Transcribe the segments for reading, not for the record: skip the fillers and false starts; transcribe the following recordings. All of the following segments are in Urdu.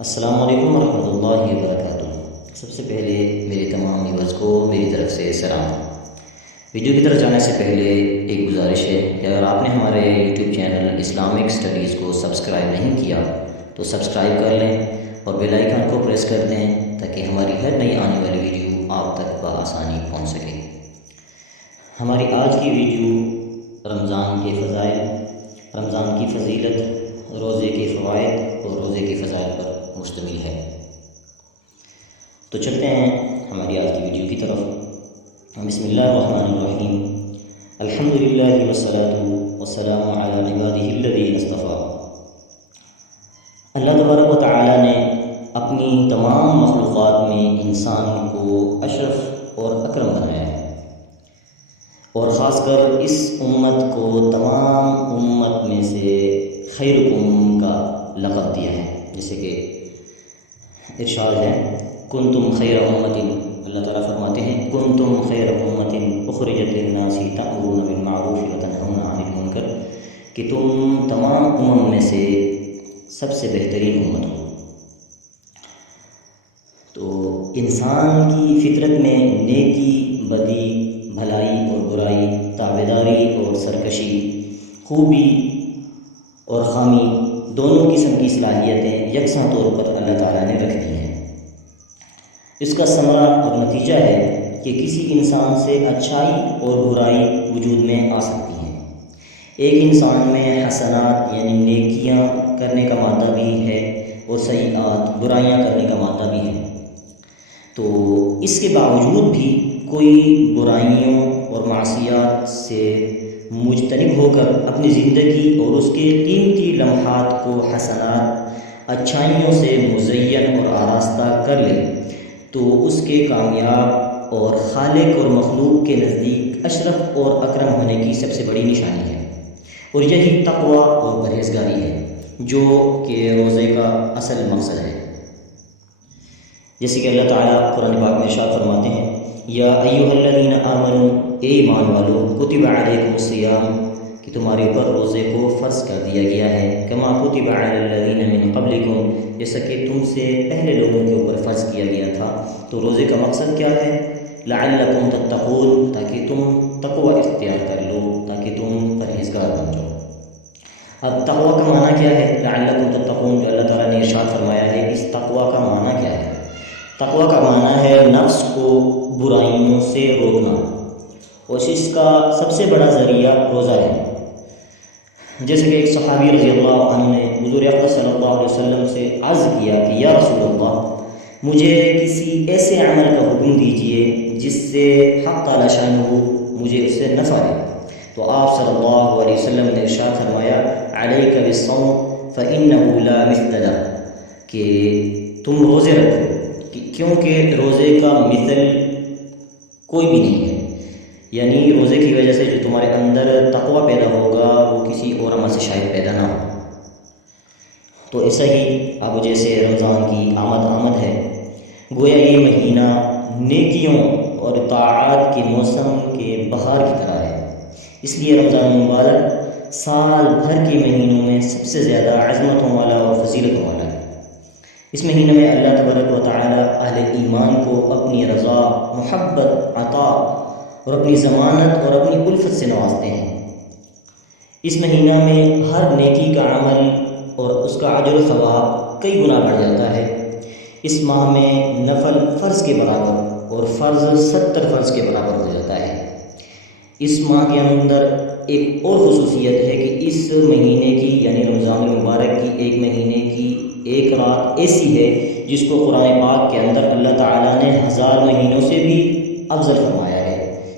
السلام علیکم ورحمۃ اللہ وبرکاتہ۔ سب سے پہلے میرے تمام ویورز کو میری طرف سے سلام۔ ویڈیو کی طرف جانے سے پہلے ایک گزارش ہے کہ اگر آپ نے ہمارے یوٹیوب چینل اسلامک اسٹڈیز کو سبسکرائب نہیں کیا تو سبسکرائب کر لیں اور بیل آئیکن کو پریس کر دیں تاکہ ہماری ہر نئی آنے والی ویڈیو آپ تک بآسانی پہنچ سکے۔ ہماری آج کی ویڈیو رمضان کے فضائل، رمضان کی فضیلت، روزے کے فوائد اور روزے کے فضائل پر مشتمل ہے۔ تو چلتے ہیں ہماری آج کی ویڈیو کی طرف۔ بسم اللہ الرحمن الرحیم۔ الحمدللہ والصلاۃ والسلام علی عبادہ الذین اصطفیٰ۔ اللہ تبارک و تعالی نے اپنی تمام مخلوقات میں انسان کو اشرف اور اکرم بنایا ہے، اور خاص کر اس امت کو تمام امت میں سے خیرکم کا لقب دیا ہے، جیسے کہ ارشاد ہے کنتم خیر امت، اللہ تعالیٰ فرماتے ہیں کنتم خیر امت اخرجت للناس تأمرون بالمعروف وتنہون عن المنکر، کہ تم تمام امم میں سے سب سے بہترین امت ہو۔ تو انسان کی فطرت میں نیکی، بدی، بھلائی اور برائی، تابعداری اور سرکشی، خوبی اور خامی، دونوں قسم کی صلاحیتیں یکساں طور پر اللہ تعالیٰ نے رکھ دی ہیں۔ اس کا ثمرہ اور نتیجہ ہے کہ کسی انسان سے اچھائی اور برائی وجود میں آ سکتی ہیں۔ ایک انسان میں حسنات یعنی نیکیاں کرنے کا مادہ بھی ہے اور سیئات برائیاں کرنے کا مادہ بھی ہے، تو اس کے باوجود بھی کوئی برائیوں اور معصیات سے مجتنب ہو کر اپنی زندگی اور اس کے قیمتی لمحات کو حسنات، اچھائیوں سے مزین اور آراستہ کر لے تو اس کے کامیاب اور خالق اور مخلوق کے نزدیک اشرف اور اکرم ہونے کی سب سے بڑی نشانی ہے، اور یہی تقوی اور پرہیزگاری ہے جو کہ روزے کا اصل مقصد ہے۔ جیسے کہ اللہ تعالیٰ قرآن پاک میں ارشاد فرماتے ہیں یا ایھا الذین آمنوا، اے ایمان والو، کتب علیکم الصیام، کہ تمہارے اوپر روزے کو فرض کر دیا گیا ہے، کما کتب علی الذین من قبلکم، جیسا کہ تم سے پہلے لوگوں کے اوپر فرض کیا گیا تھا۔ تو روزے کا مقصد کیا ہے؟ لعلکم تتقون، تاکہ تم تقوی اختیار کر لو، تاکہ تم پرہیزگار بن جاؤ۔ اب تقوی کا معنی کیا ہے؟ لعلکم تتقون جو اللہ تعالیٰ نے ارشاد فرمایا ہے، اس تقوی کا معنی کیا ہے؟ تقوی کا معنی ہے نفس کو برائیوں سے روکنا، اور اس کا سب سے بڑا ذریعہ روزہ ہے۔ جیسے کہ ایک صحابی رضی اللہ عنہ نے حضور اقدس صلی اللہ علیہ وسلم سے عرض کیا کہ یا رسول اللہ، مجھے کسی ایسے عمل کا حکم دیجئے جس سے حق تعالی شان ہو، مجھے اس سے نفع ہے۔ تو آپ صلی اللہ علیہ وسلم نے ارشاد فرمایا علیک بالصوم فإنہ لا مثل لہ، کہ تم روزے رکھو کیونکہ روزے کا مثل کوئی بھی نہیں ہے، یعنی روزے کی وجہ سے جو تمہارے اندر تقوی پیدا ہوگا وہ کسی اور عمل سے شاید پیدا نہ ہو۔ تو ایسا ہی اب جیسے رمضان کی آمد ہے، گویا یہ مہینہ نیکیوں اور طاعات کے موسم کے بہار کی طرح ہے، اس لیے رمضان مبارک سال بھر کے مہینوں میں سب سے زیادہ عظمتوں والا اور فضیلتوں والا ہے۔ اس مہینے میں اللہ تبارک و تعالی اہل ایمان کو اپنی رضا، محبت، عطا اور اپنی ضمانت اور اپنی الفت سے نوازتے ہیں۔ اس مہینہ میں ہر نیکی کا عمل اور اس کا اجر و ثواب کئی گنا بڑھ جاتا ہے۔ اس ماہ میں نفل فرض کے برابر اور فرض 70 فرض کے برابر ہو جاتا ہے۔ اس ماہ کے اندر ایک اور خصوصیت ہے کہ اس مہینے کی یعنی رمضان المبارک کی ایک مہینے کی ایک رات ایسی ہے جس کو قرآن پاک کے اندر اللہ تعالیٰ نے 1000 مہینوں سے بھی افضل فرمایا ہے،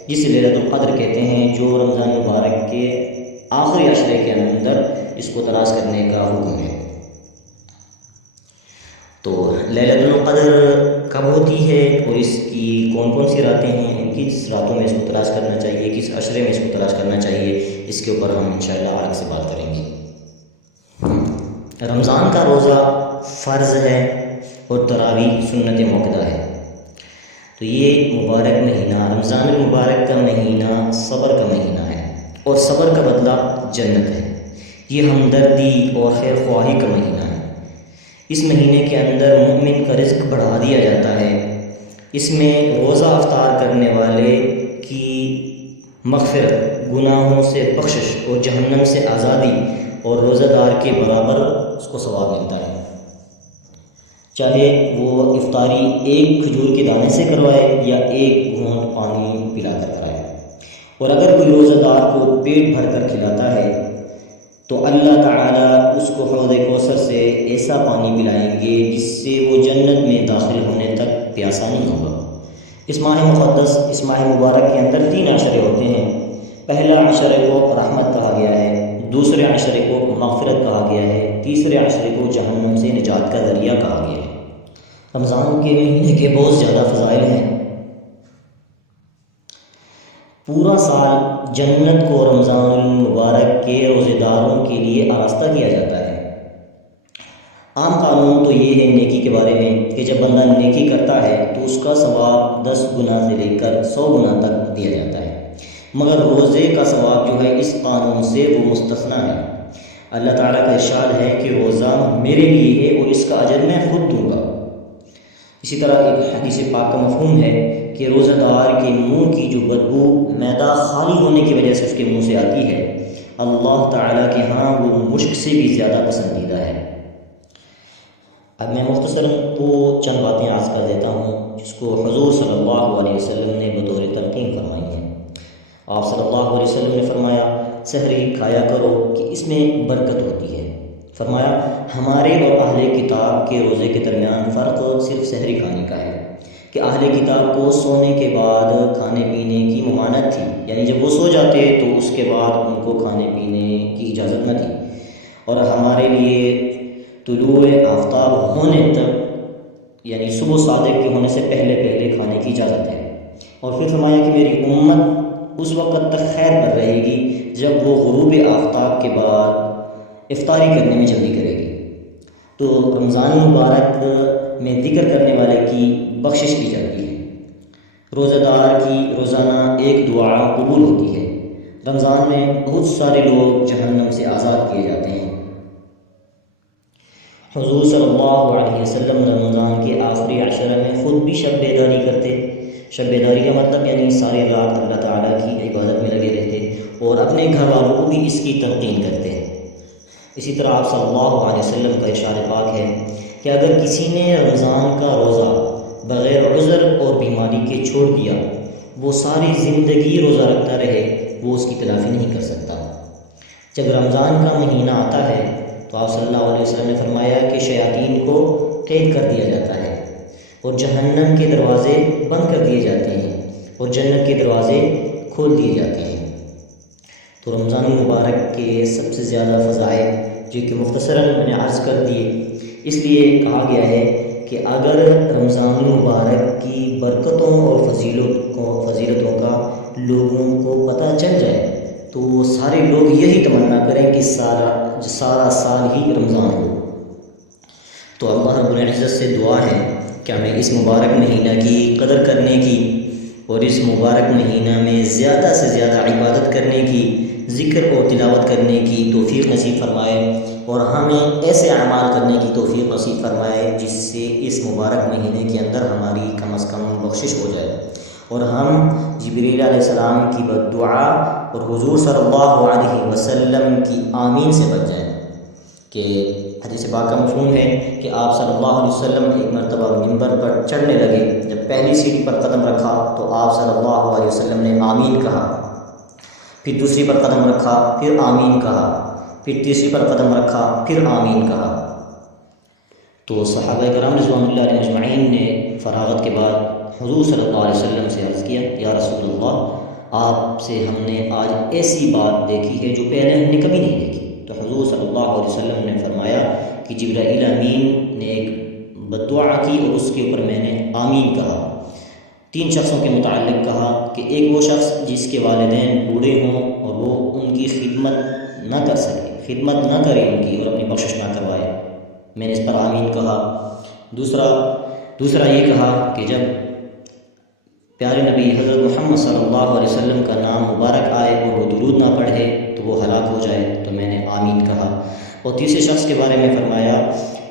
جسے لیلۃ القدر کہتے ہیں، جو رمضان مبارک کے آخری عشرے کے اندر اس کو تلاش کرنے کا حکم ہے۔ تو لیلۃ القدر کب ہوتی ہے اور اس کی کون کون سی راتیں ہیں، کس راتوں میں اس کو تلاش کرنا چاہیے، کس عشرے میں اس کو تلاش کرنا چاہیے، اس کے اوپر ہم انشاءاللہ آگے سے بات کریں گے۔ رمضان کا روزہ فرض ہے اور تراویح سنت موقدہ ہے۔ تو یہ مبارک مہینہ، رمضان المبارک کا مہینہ صبر کا مہینہ ہے، اور صبر کا بدلہ جنت ہے۔ یہ ہمدردی اور خیر خواہی کا مہینہ ہے۔ اس مہینے کے اندر مومن کا رزق بڑھا دیا جاتا ہے۔ اس میں روزہ افطار کرنے والے کی مغفرت، گناہوں سے بخشش اور جہنم سے آزادی، اور روزہ دار کے برابر اس کو ثواب ملتا ہے، چاہے وہ افطاری ایک کھجور کے دانے سے کروائے یا ایک گھونٹ پانی پلا کر کرائے۔ اور اگر کوئی روزہ دار کو پیٹ بھر کر کھلاتا ہے تو اللہ تعالیٰ اس کو حوض کوثر سے ایسا پانی پلائیں گے جس سے وہ جنت میں داخل ہونے تک پیاسا نہیں ہوگا۔ اس ماہ مقدس، اس ماہ مبارک کے اندر 3 عشرے ہوتے ہیں۔ پہلا عشرے کو رحمت کہا گیا ہے، دوسرے عشرے کو مغفرت کہا گیا ہے، تیسرے عشرے کو جہنم سے نجات کا ذریعہ کہا گیا ہے۔ رمضان کے مہینے کے بہت زیادہ فضائل ہیں۔ پورا سال جنت کو رمضان المبارک کے روزے داروں کے لیے آراستہ کیا جاتا ہے۔ عام قانون تو یہ ہے نیکی کے بارے میں کہ جب بندہ نیکی کرتا ہے تو اس کا ثواب 10 گنا سے لے کر 100 گنا تک دیا جاتا ہے، مگر روزے کا ثواب جو ہے اس قانون سے وہ مستثنیٰ ہے۔ اللہ تعالیٰ کا ارشاد ہے کہ روزہ میرے لیے ہے اور اس کا اجر میں خود دوں گا۔ اسی طرح ایک حدیث پاک کا مفہوم ہے کہ روزہ دار کے منہ کی جو بدبو معدہ خالی ہونے کی وجہ سے اس کے منہ سے آتی ہے، اللہ تعالیٰ کے ہاں وہ مشک سے بھی زیادہ پسندیدہ ہے۔ اب میں مختصراً وہ چند باتیں عرض کر دیتا ہوں جس کو حضور صلی اللہ علیہ وسلم نے بطور تلقین فرمائی ہیں۔ آپ صلی اللہ علیہ وسلم نے فرمایا، سحری کھایا کرو کہ اس میں برکت ہوتی ہے۔ فرمایا، ہمارے اور اہل کتاب کے روزے کے درمیان فرق صرف سحری کھانے کا ہے کہ اہل کتاب کو سونے کے بعد کھانے پینے کی ممانعت تھی، یعنی جب وہ سو جاتے تو اس کے بعد ان کو کھانے پینے کی اجازت نہ تھی، اور ہمارے لیے طلوع آفتاب ہونے تک، یعنی صبح صادق کے ہونے سے پہلے پہلے کھانے کی اجازت ہے۔ اور پھر فرمایا کہ میری امت اس وقت تک خیر پر رہے گی جب وہ غروب آفتاب کے بعد افطاری کرنے میں جلدی کرے گی۔ تو رمضان مبارک میں ذکر کرنے والے کی بخشش کی جاتی ہے، روزہ دار کی روزانہ ایک دعا قبول ہوتی ہے، رمضان میں بہت سارے لوگ جہنم سے آزاد کیے جاتے ہیں۔ حضور صلی اللہ علیہ وسلم رمضان کے آخری عشرہ میں خود بھی شب بیداری کرتے۔ شب بیداری کا مطلب یعنی سارے رات اللہ تعالیٰ کی عبادت میں لگے رہتے اور اپنے گھر والوں کو بھی اس کی تلقین کرتے ہیں۔ اسی طرح آپ صلی اللہ علیہ وسلم کا ارشاد پاک ہے کہ اگر کسی نے رمضان کا روزہ بغیر عذر اور بیماری کے چھوڑ دیا، وہ ساری زندگی روزہ رکھتا رہے، وہ اس کی تلافی نہیں کر سکتا۔ جب رمضان کا مہینہ آتا ہے تو آپ صلی اللہ علیہ وسلم نے فرمایا کہ شیاطین کو قید کر دیا جاتا ہے اور جہنم کے دروازے بند کر دیے جاتے ہیں اور جنت کے دروازے کھول دیے جاتے ہیں۔ تو رمضان مبارک کے سب سے زیادہ فضائل جو کہ مختصراً میں نے عرض کر دیے، اس لیے کہا گیا ہے کہ اگر رمضان مبارک کی برکتوں اور فضیلتوں کا لوگوں کو پتہ چل جائے تو سارے لوگ یہی تمنا کریں کہ سارا سال ہی رمضان ہو۔ تو اللہ رب العزت سے دعا ہے کہ ہمیں اس مبارک مہینہ کی قدر کرنے کی اور اس مبارک مہینہ میں زیادہ سے زیادہ عبادت کرنے کی، ذکر اور تلاوت کرنے کی توفیق نصیب فرمائے، اور ہمیں ایسے اعمال کرنے کی توفیق نصیب فرمائے جس سے اس مبارک مہینے کے اندر ہماری کم از کم بخشش ہو جائے اور ہم جبریل علیہ السلام کی بددعا اور حضور صلی اللہ علیہ وسلم کی آمین سے بچ جائیں۔ کہ حدیث پاک کا مفہوم ہے کہ آپ صلی اللہ علیہ وسلم ایک مرتبہ منبر پر چڑھنے لگے، جب پہلی سیڑھی پر قدم رکھا تو آپ صلی اللہ علیہ وسلم نے آمین کہا، پھر دوسری پر قدم رکھا، پھر آمین کہا، پھر تیسری پر قدم رکھا، پھر آمین کہا۔ تو صحابہ کرام رضوان اللہ علیہ اجمعین نے فراغت کے بعد حضور صلی اللہ علیہ وسلم سے عرض کیا، یا رسول اللہ، آپ سے ہم نے آج ایسی بات دیکھی ہے جو پہلے ہم نے کبھی نہیں دیکھی۔ تو حضور صلی اللہ علیہ وسلم نے فرمایا کہ جبرائیل امین نے ایک بددعا کی اور اس کے اوپر میں نے آمین کہا۔ 3 شخصوں کے متعلق کہا کہ ایک وہ شخص جس کے والدین بوڑھے ہوں اور وہ ان کی خدمت نہ کر سکے، خدمت نہ کرے ان کی اور اپنی بخشش نہ کروائے، میں نے اس پر آمین کہا۔ دوسرا یہ کہا کہ جب پیارے نبی حضرت محمد صلی اللہ علیہ وسلم کا نام مبارک آئے اور وہ درود نہ پڑھے تو وہ ہلاک ہو جائے، تو میں نے آمین کہا۔ اور تیسرے شخص کے بارے میں فرمایا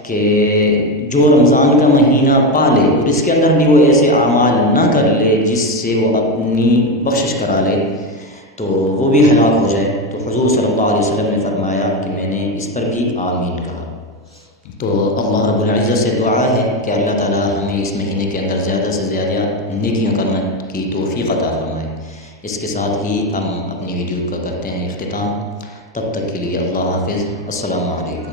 کہ جو رمضان کا مہینہ پالے اور اس کے اندر بھی وہ ایسے اعمال نہ کر لے جس سے وہ اپنی بخشش کرا لے تو وہ بھی ہلاک ہو جائے۔ تو حضور صلی اللہ علیہ وسلم نے فرمایا کہ میں نے اس پر بھی آمین کہا۔ تو اللہ رب العزت سے دعا ہے کہ اللہ تعالیٰ ہمیں اس مہینے کے اندر زیادہ سے زیادہ نیکیاں کرنے کی توفیق عطا فرمائے۔ اس کے ساتھ ہی ہم اپنی ویڈیو کا کرتے ہیں اختتام۔ تب تک کے لیے اللہ حافظ، السلام علیکم۔